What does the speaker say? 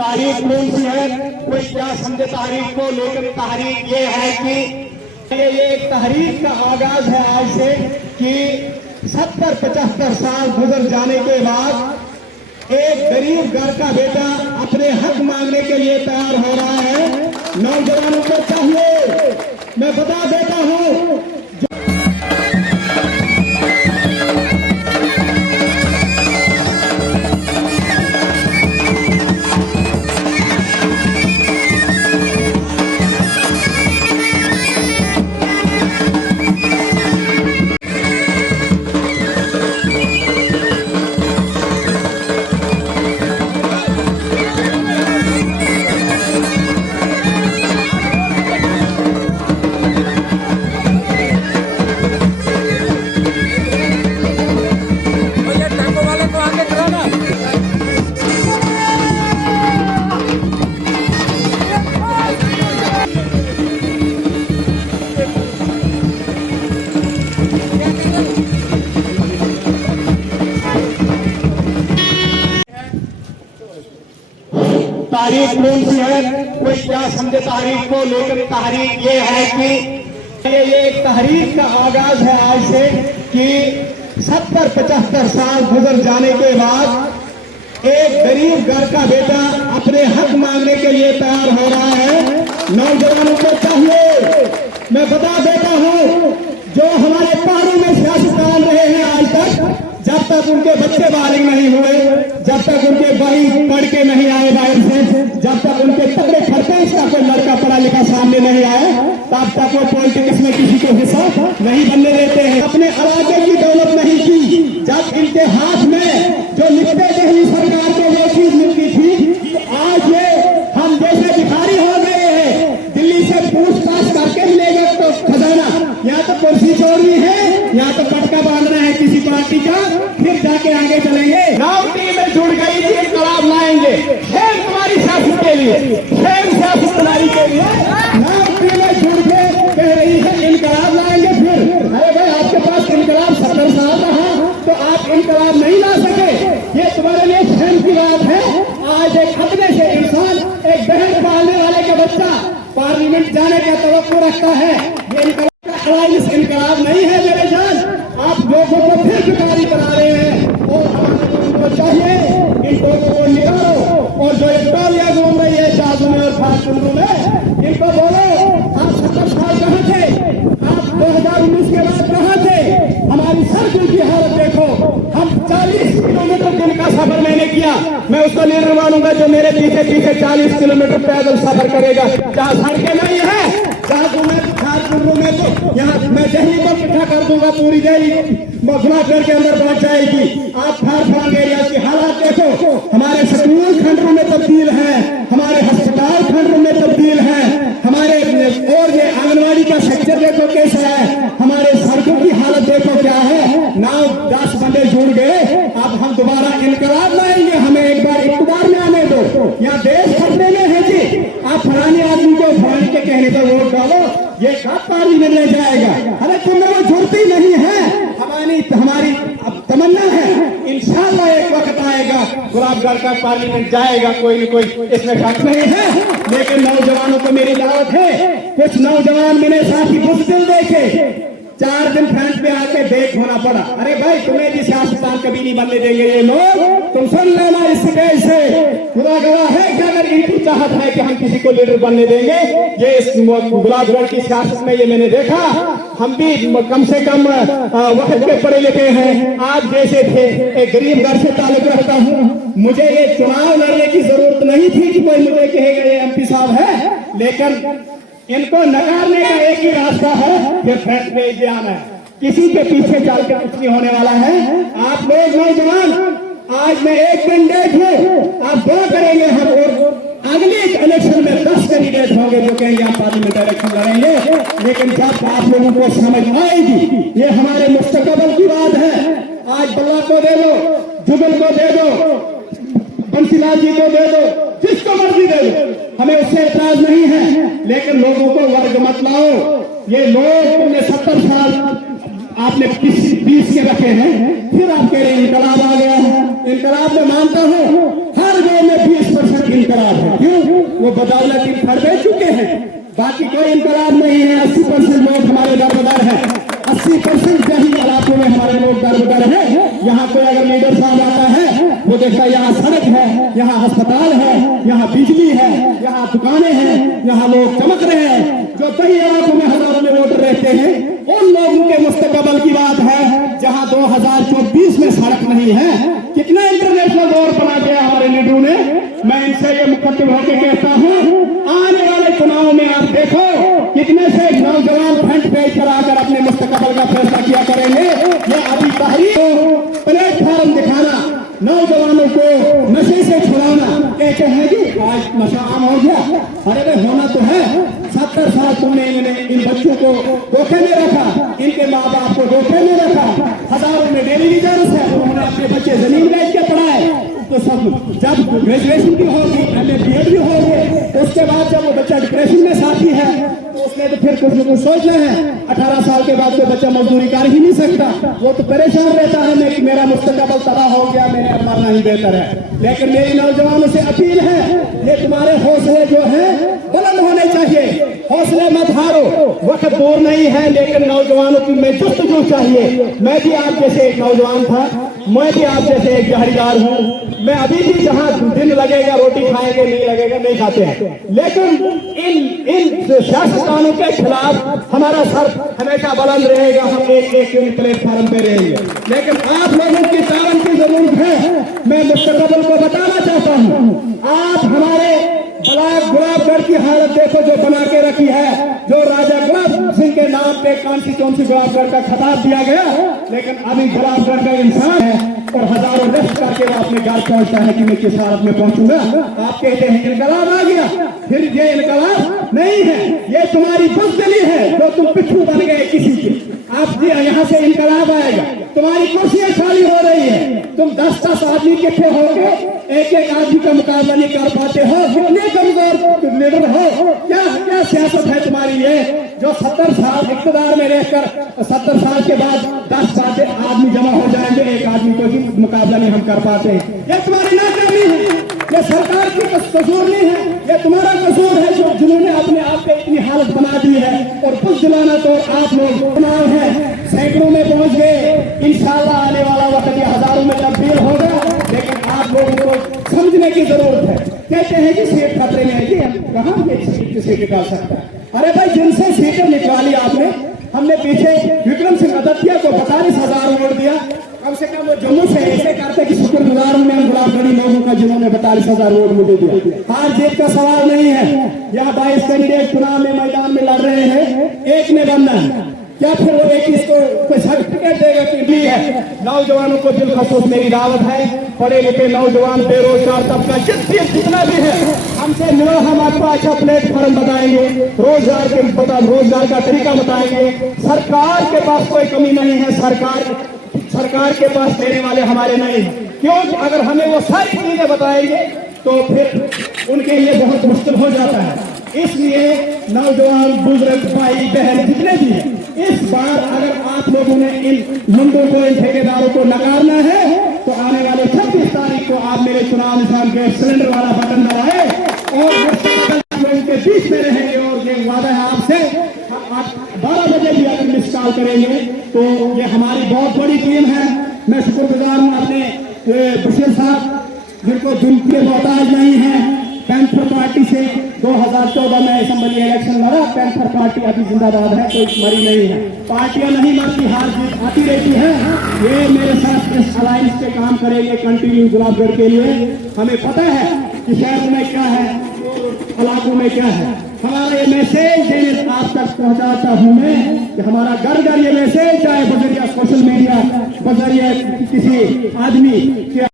तारीख कौन सी है, कोई क्या समझे तारीख को, लेकिन तारीख ये है कि ये एक तहरीक का आगाज है आज से कि 70-75 साल गुजर जाने के बाद एक गरीब घर का बेटा अपने हक मांगने के लिए तैयार हो रहा है। नौजवानों को चाहिए, मैं बता देता हूं, तारीख कौन सी है, कोई क्या समझे तारीख को, लेकिन तारीख ये है कि ये एक तहरीक का आगाज है आज से कि 70-75 साल गुजर जाने के बाद एक गरीब घर का बेटा अपने हक मांगने के लिए तैयार हो रहा है। नौजवानों को चाहिए, मैं बता देता हूं, जो हमारे पहाड़ों में सियासतदान रहे हैं आज तक, जब तक उनके बच्चे बालिग नहीं हुए, जब तक उनके भाई पढ़ के नहीं आए बाहर से, जब तक उनके तगड़े सरपंच का कोई लड़का पढ़ा लिखा सामने नहीं आया, तब तक वो पॉलिटिक्स में किसी को हिस्सा नहीं बनने देते हैं। अपने इलाके की दौलत नहीं की, जब इनके हाथ में जो निकले दिल्ली सरकार को वो चीज मिलती थी, आज ये हम जैसे भिखारी हो गए हैं। दिल्ली से पूछताछ करके मिलेगा तो खजाना, या तो कुर्सी छोड़नी है या तो पटका बांधना है किसी पार्टी का, फिर जाके आगे चलेंगे। नाव टीम में जुड़ गई थी, इनकलाब लाएंगे, खेल तुम्हारी सियासत के लिए, खेल सियासत बनाने के लिए नाव टीम में जुड़ के कह रही है इनकलाब लाएंगे। फिर अरे भाई, आपके पास इनकलाब 70 साल रहा तो आप इनकलाब नहीं ला सके, ये तुम्हारे लिए शर्म की बात है। आज एक खतरे से इंसान, एक बहन पालने वाले का बच्चा पार्लियामेंट जाने का तवक्को रखता है, ये इनकलाब नहीं है मेरे जान। आप लोगों को फिर भिखारी करा रहे हैं और उनको चाहिए इन लोगों को निकालो। और जो टोलियां घूम रही है जादू में और फाटुंडू में, इनको बोलो आप 70 साल कहाँ थे, आप 2019 के बाद कहाँ थे। हमारी सड़कों की हालत देखो, हम 40 किलोमीटर दिन का सफर मैंने किया, मैं उसका लीडर मानूंगा जो मेरे पीछे पीछे 40 किलोमीटर पैदल सफर करेगा। जहाँ सड़कें नहीं है जादू में फाटुंडू में, तो यहाँ मैं दिल्ली को इकट्ठा कर दूंगा, पूरी दिल्ली गुलाबगढ़ के अंदर पहुंच जाएगी। आप फारफांग एरिया की हालात देखो, हमारे स्कूल खंडरों में तब्दील है, हमारे अस्पताल खंडरों में तब्दील है, हमारे और ये आंगनबाड़ी का सेक्टर देखो कैसा है, हमारे सड़कों की हालत देखो क्या है। नाव 10 बंदे जुड़ गए, अब हम दोबारा इनकलाब लाएंगे, हमें एक बार इक़्तिदार में आने दो। यहाँ देश खतरे में है जी, आप फलाने आदमी को फलाने के कहने पर वोट डालो, ये कब पार्लियामेंट ले जाएगा। अरे तुम लोग जुड़ती नहीं है, हमारी अब तमन्ना है इंशाअल्लाह एक वक्त आएगा गुलाबगढ़ का पार्लियामेंट जाएगा, कोई न कोई, इसमें शक नहीं है। लेकिन नौजवानों को मेरी दावत है, कुछ नौजवान मेरे साथी बुज़दिल देखे 4 दिन फ्रंट पे आके देख होना पड़ा। अरे भाई, तुम्हें भी सियासतदान कभी नहीं बनने देंगे ये लोग, तुम सुन लेना इस स्टेज से, खुदा गवाह है कि अगर इनकी चाहत है कि हम किसी को लीडर बनने देंगे, ये इस गुलाबगढ़ की सियासत में ये मैंने देखा, हम भी कम से कम वक्त के पढ़े लिखे हैं, आप जैसे थे, एक गरीब घर से ताल्लुक रखता हूँ, मुझे ये चुनाव लड़ने की जरूरत नहीं थी कि कोई मुझे कहेगा ये MP साहब है, लेकिन इनको नकारने का एक ही रास्ता है, फिर फ्रंट पे एग्जाम है, किसी के पीछे चल के कुछ नहीं होने वाला है। आप लोग नौजवान, आज मैं एक कैंडिडेट हूँ, आप 2 करेंगे हम, और अगले इलेक्शन में 10 कैंडिडेट होंगे जो कहेंगे आप पार्लियामेंट इलेक्शन लड़ेंगे। लेकिन जब आप लोगों को समझ आएगी, ये हमारे मुस्तकबिल की बात है। आज बल्ला को दे दो, जुगल को दे दो, बंसीलाल जी को दे दो, जिसको मर्जी दे दो, हमें उससे एतराज नहीं है, लेकिन लोगों को वर्ग मत लाओ। ये लोग तुमने 70 साल आपने 20 के रखे हैं, फिर आप कह रहे हैं इनकलाब आ गया है। इनकलाब में मानता हूं हर गांव में 20% इनकलाब है। क्यों? वो बदौलत इन फड़ बेच चुके हैं, बाकी कोई इनकलाब नहीं है। 80% लोग हमारे दरबदर है, 80% यही इलाकों में हमारे लोग दरबदर है। यहाँ कोई अगर लीडर साहब आता है वो देखता है यहाँ सड़क है, यहाँ अस्पताल है, यहाँ बिजली है, यहाँ दुकानें हैं, यहाँ लोग चमक रहे हैं। जो कई इलाकों में हजारों में वोटर रहते हैं उन लोगों के मुस्तकबल की बात है। जहाँ 2024 में सड़क नहीं है, कितना इंटरनेशनल दौर बना दिया हमारे लीडरों ने। मैं इनसे ये मुकद्दम होकर कहता हूँ आने वाले चुनाव में आप देखो कितने से नौजवान फ्रंट पेज पर आकर अपने मुस्तकबल का फैसला किया करेंगे। ये अभी तहरीक प्लेटफॉर्म दिखाना, नौजवानों को नशे से छुड़ाना, कहते हैं कि आज नशा आम हो गया। अरे भाई होना तो है। 70 साल तुमने इन बच्चों को धोखे में रखा, इनके माँ बाप को धोखे में रखा, हजारों में डेली रिजर्व है, उन्होंने अपने बच्चे जमीन बेच के पढ़ाए। तो सब जब ग्रेजुएशन भी होगी, MA BEd भी होंगे, उसके बाद जब वो बच्चा डिप्रेशन में साथी है तो उसने तो फिर कुछ न कुछ सोचना है। 18 साल के बाद तो बच्चा मजदूरी कर ही नहीं सकता, वो तो परेशान रहता है कि मेरा मुस्तकबल तबाह हो गया, मेरे अब मरना ही बेहतर है। लेकिन मेरी नौजवानों से अपील है, ये तुम्हारे हौसले जो है बुलंद होने चाहिए, हौसले मत हारो। वक्त दूर नहीं है, लेकिन नौजवानों की में जस्तजू चाहिए। मैं भी आप जैसे एक नौजवान था, मैं भी आप जैसे एक दिहाड़ीदार हूँ। मैं अभी भी जहाँ दिन लगेगा रोटी खाएंगे, नहीं लगेगा नहीं खाते हैं, लेकिन इन सियासतदानों के खिलाफ हमारा सर हमेशा बुलंद रहेगा। हम एक प्लेटफॉर्म पे रहेंगे, लेकिन आप लोगों की ताकत की जरूरत है। मैं मुस्तकबिल को बताना चाहता हूँ, आप हमारे गुलाबगढ़ की हालत देखो जो बना के रखी है। जो राजा गुलाब सिंह के नाम पे कौन सी गुलाबगढ़ का खिताब दिया गया, लेकिन अभी गुलाबगढ़ का इंसान है और हजारों रेस्ट करके वो अपने घर पहुंचता है कि मैं किस हालत में पहुंचूंगा। आप कहते हैं इनकलाब आ गया, फिर ये इनकलाब नहीं है, ये तुम्हारी बुज़दिली है जो तुम पिट्ठू बन गए किसी के। आप यहाँ से इनकलाब आएगा, तुम्हारी कुर्सियां खाली हो रही है, तुम 10-10 आदमी इकट्ठे होके एक आदमी का मुकाबला नहीं कर पाते हो। कितने कमजोर लीडर हो, क्या सियासत है तुम्हारी ये, जो 70 साल इक़्तिदार में रहकर 70 साल के बाद 10 आदमी जमा हो जाएंगे, एक आदमी को भी मुकाबला नहीं हम कर पाते। ये तुम्हारी नाकामी है, ये सरकार की कसूर नहीं है, ये तुम्हारा कसूर है जो जिन्होंने अपने आप पे इतनी हालत बना दी है। और कुछ दिलाना तो आप लोग चुनाव है, सैकड़ों में पहुंच गए, इंशाल्लाह आने वाला वक्त ये हजारों में तब्दील होगा, लेकिन आप लोगों को समझने की जरूरत है। कहते हैं कि सीट खतरे में है कि कहाँ सीट निकाल सकता है। अरे भाई जिनसे सीटें निकाली आपने, हमने पीछे विक्रम सिंह अदतिया को 42,000 वोट दिया, कम से कम वो जम्मू से ऐसे करते कि शुक्रगुजार हूं मैं गुलाबगढ़ी लोगों का जिन्होंने 42,000 वोट मुझे दिया। हार जीत का सवाल नहीं है, यहाँ 22 कैंडिडेट चुनाव में मैदान में लड़ रहे हैं, एक ने बनना है। क्या फिर वो एक इसको कोई सर्टिफिकेट देगा कि भी है? नौजवानों को दिल खसूस मेरी दावत है, पढ़े लिखे नौजवान बेरोजगार तबका जितना भी है हमसे मिलो, हम आपको अच्छा प्लेटफॉर्म बताएंगे, रोजगार का तरीका बताएंगे। सरकार के पास कोई कमी नहीं है, सरकार के पास देने वाले हमारे नहीं, क्यों? अगर हमें वो सारी चीजें बताएंगे तो फिर उनके लिए बहुत मुश्किल हो जाता है। इसलिए नौजवान बुजुर्ग भाई बहन जितने भी हैं, इस बार अगर आप लोगों ने इन मुंडों को, इन ठेकेदारों को नकारना है तो आने वाले 26 तारीख को आप मेरे चुनाव निशान के सिलेंडर वाला बटन दबाए और उनके बीच में रहेंगे। और ये वादा है आपसे, आप 12 बजे भी अगर मिस कॉल करेंगे तो ये हमारी बहुत बड़ी टीम है। मैं शुक्रगुजार हूँ अपने बशीर साहब जिनको जिनके मोहताज नहीं है। पैंथर पार्टी से 2014 में असेंबली इलेक्शन लड़ा, पैंथर पार्टी अभी जिंदाबाद है, कोई मरी नहीं है। पार्टियां नहीं मरती, हार जीत आती रहती है। ये मेरे साथ इस अलायंस पे काम करेंगे कंटिन्यू गुलाबगढ़ के लिए। हमें पता है कि शहर में क्या है, इलाकों में क्या है। हमारा ये मैसेज देने आप तक पहुंचाता हूं मैं कि हमारा घर घर ये मैसेज, चाहे बजरिया सोशल मीडिया, बजरिया किसी आदमी के